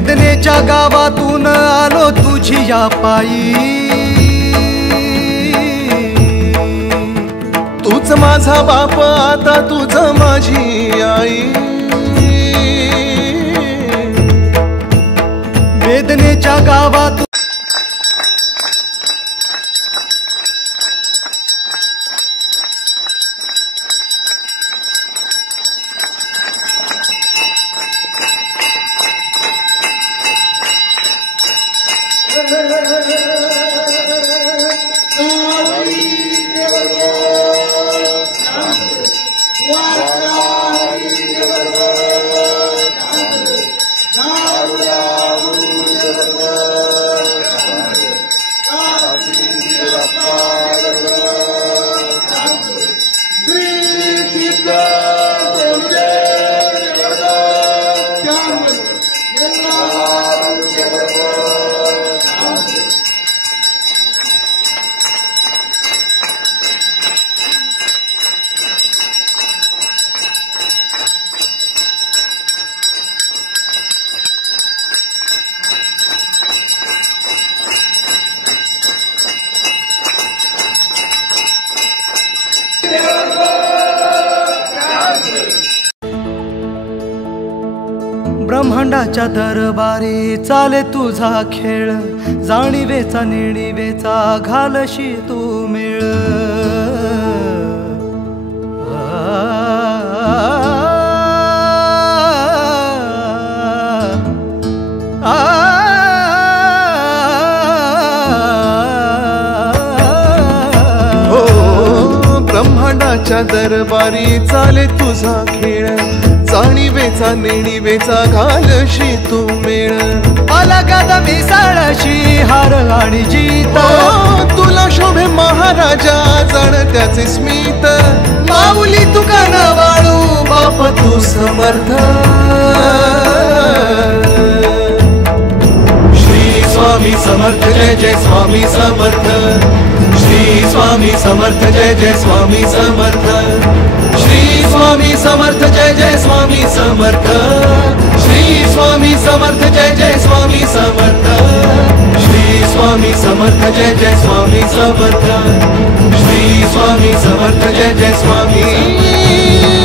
वेदनेच्या गावातून आलो तुझी या पायी, तूच माझा बाप आता तुझ माझी आई। वेदनेच्या गावातून ब्रह्मांडाच्या दरबारी चाले तुझा खेळ, जाणीवेचा नेणीवेचा घालशी तू मेळ। ब्रह्मांडाच्या दरबारी चाले तुझा खेळ, जाणीवेचा नेणीवेचा घालशी तू मेळ। अलगद मिसळशी हार आणि जीत, तुला शोभे महाराजा जण त्याचे स्मित। माऊली तुका न वाळू बाप तू समर्थ। श्री स्वामी समर्थ जय जय स्वामी समर्थ, श्री स्वामी समर्थ जय जय स्वामी समर्थ, श्री स्वामी समर्थ जय जय स्वामी समर्थ, श्री स्वामी समर्थ जय जय स्वामी समर्थ, श्री स्वामी समर्थ जय जय स्वामी समर्थ, श्री स्वामी समर्थ जय जय स्वामी।